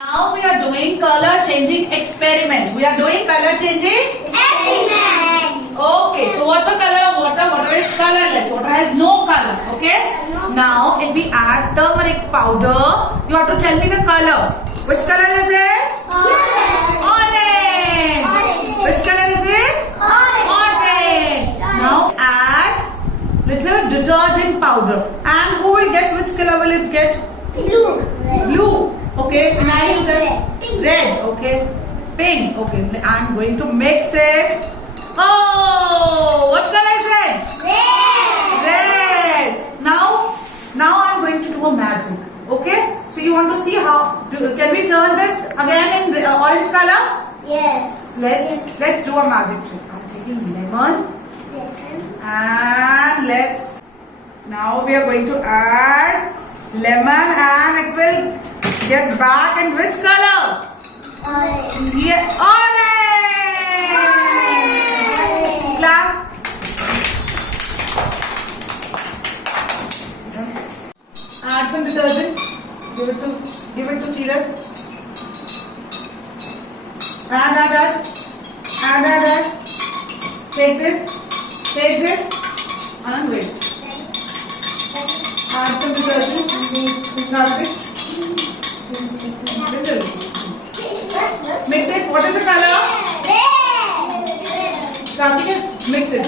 Now we are doing color changing experiment. We are doing color changing Experiment. Okay, so what's the color of water? Water is colorless. Water has no color. Okay. Now if we add turmeric powder, you have to tell me the color. Which color is it? Orange. Which color is it? Orange. Now add little detergent powder. And who will guess which color will it get? Blue. Blue. Okay. And I will get red. Okay. Pink. Okay. I'm going to mix it. Oh, what color is it? Red. Now I'm going to do a magic. Okay. So you want to see how? Can we turn this again in orange color? Yes. Let's do a magic trick. I'm taking lemon and now we are going to add lemon and it will get back in which color? Orange. Yeah, orange. Clap. Add some detergent. Give it to syrup. Add. Take this. And wait. Add some detergent. Start it. Little. Mix it. What is the color? Karthika, mix it.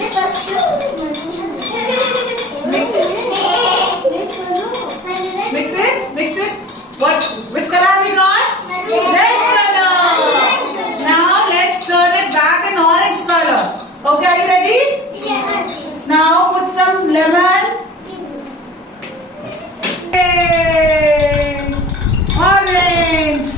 Mix it. Which color have we got? Red color. Now let's turn it back in orange color. Okay, are you ready? Yes. Now put some lemon. Hey, orange.